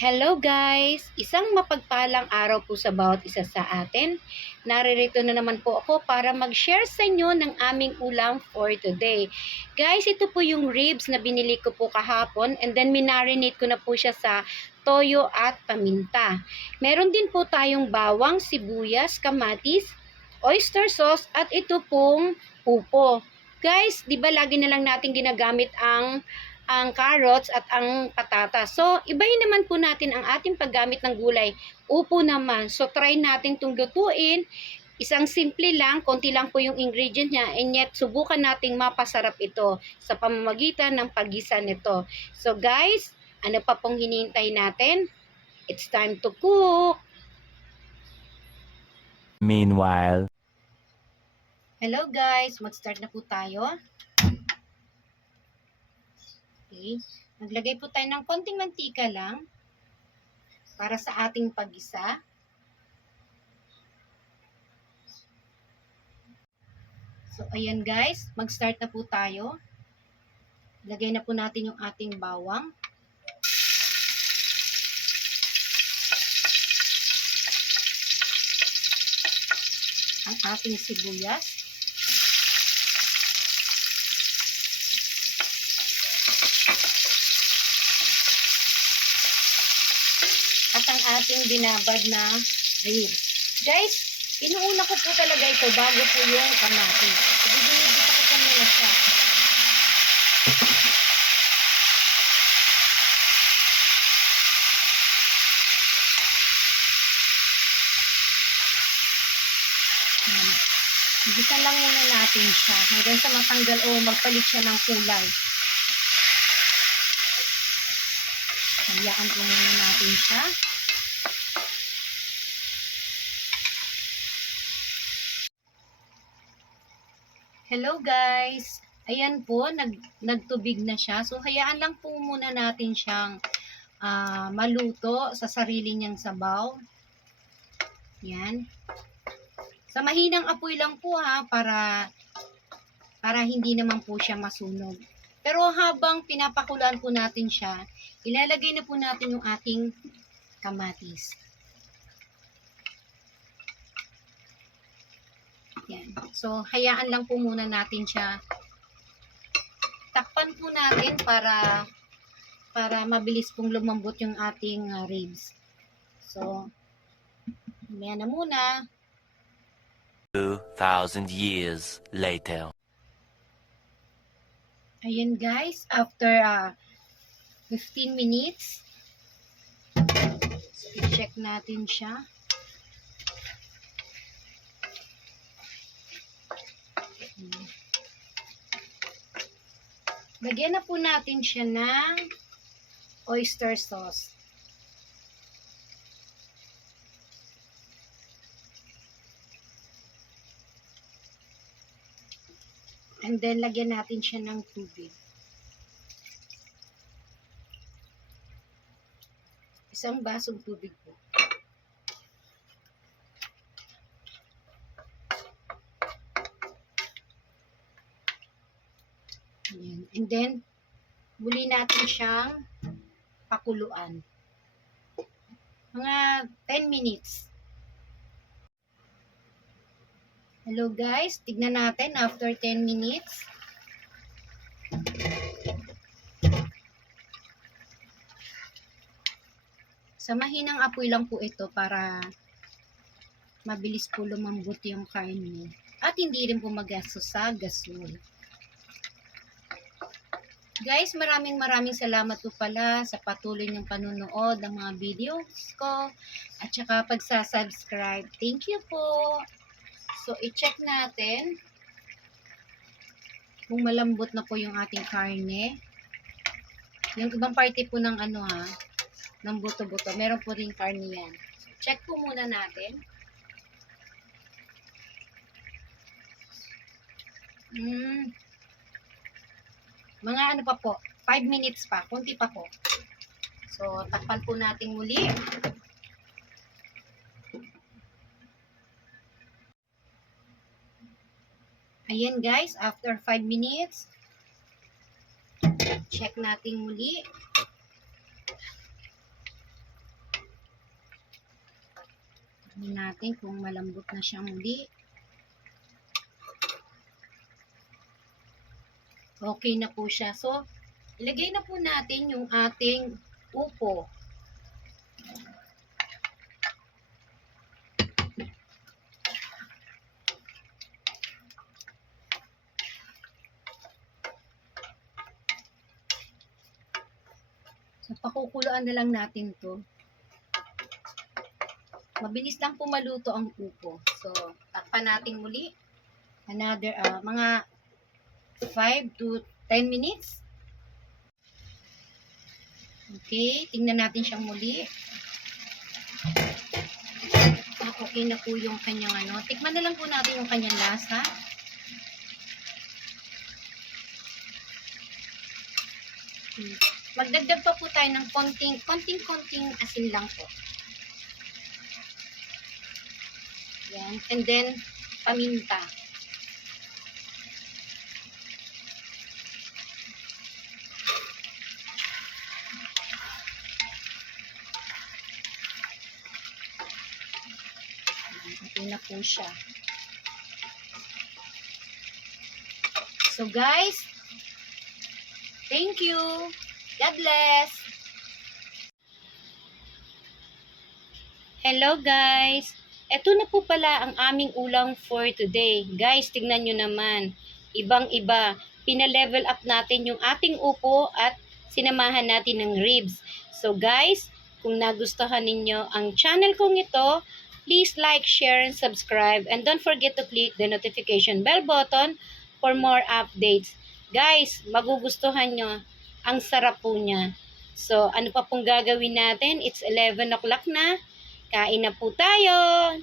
Hello guys! Isang mapagpalang araw po sa bawat isa sa atin. Naririto na naman po ako para mag-share sa inyo ng aming ulam for today. Guys, ito po yung ribs na binili ko po kahapon and then minarinate ko na po siya sa toyo at paminta. Meron din po tayong bawang, sibuyas, kamatis, oyster sauce at ito pong upo. Guys, di ba lagi na lang natin ginagamit ang carrots at ang patatas. So, ibahin naman po natin ang ating paggamit ng gulay. Upo naman. So, try natin itong lutuin. Isang simple lang, konti lang po yung ingredient niya, and yet subukan nating mapasarap ito sa pamamagitan ng paggisa nito. So, guys, ano pa pong hinihintay natin? It's time to cook! Meanwhile, Hello guys, mag-start na po tayo. Okay. Maglagay po tayo ng konting mantika lang para sa ating paggisa. So, ayan guys, mag-start na po tayo. Lagay na po natin yung ating bawang. Ang ating sibuyas. At ang ating binabad na ribs. Guys, inuuna ko po talaga ito bago po yung kamatis. Ibibinibita ko po muna siya. Igisa lang muna natin siya hanggang sa matanggal o magpalit siya ng kulay. Hayaan po muna natin siya. Hello guys! Ayan po, nagtubig na siya. So, hayaan lang po muna natin siyang maluto sa sarili niyang sabaw. Yan. Sa mahinang apoy lang po para hindi naman po siya masunog. Pero habang pinapakulaan po natin siya, ilalagay na po natin yung ating kamatis. Yan. So, hayaan lang po muna natin siya. Takpan po natin para mabilis pong lumambot yung ating ribs. So, mamaya na muna. 2,000 years later. Ayan guys, after 15 minutes, so, i-check natin siya. Lagyan na po natin siya ng oyster sauce. And then, lagyan natin siya ng tubig. Isang basong tubig po. Ayan. And then, muli natin siyang pakuluan. Mga 10 minutes. Hello guys, tignan natin after 10 minutes. Sa mahinang apoy lang po ito para mabilis po lumambot yung karne. At hindi rin po magastos sa gasol. Guys, maraming salamat po pala sa patuloy ng panunood ng mga videos ko at saka pagsasubscribe. Thank you po. So, i-check natin kung malambot na po yung ating karne. Yung ibang parte po ng ng buto-buto, meron po rin karne yan. Check po muna natin. Mga pa po, 5 minutes pa, konti pa po. So, takpan po natin muli. Ayan guys, after 5 minutes, check natin muli. Tingnan natin kung malambot na siya muli. Okay na po siya. So, ilagay na po natin yung ating upo. So, pakukuluan na lang natin to. Mabilis lang po maluto ang upo. So, takpan natin muli. Another, mga 5 to 10 minutes. Okay, tingnan natin siyang muli. Okay na po yung kanyang ano. Tikman na lang po natin yung kanyang lasa. Magdagdag pa po tayo ng konting asin lang po. Yan. And then, paminta. Okay na po siya. So guys, thank you. God bless. Hello guys. Ito na po pala ang aming ulam for today. Guys, tignan nyo naman. Ibang-iba. Pina-level up natin yung ating upo at sinamahan natin ng ribs. So guys, kung nagustuhan ninyo ang channel kong ito, please like, share, and subscribe. And don't forget to click the notification bell button for more updates. Guys, magugustuhan nyo. Ang sarap po niya. So, ano pa pong gagawin natin? It's 11 o'clock na. Kain na po tayo.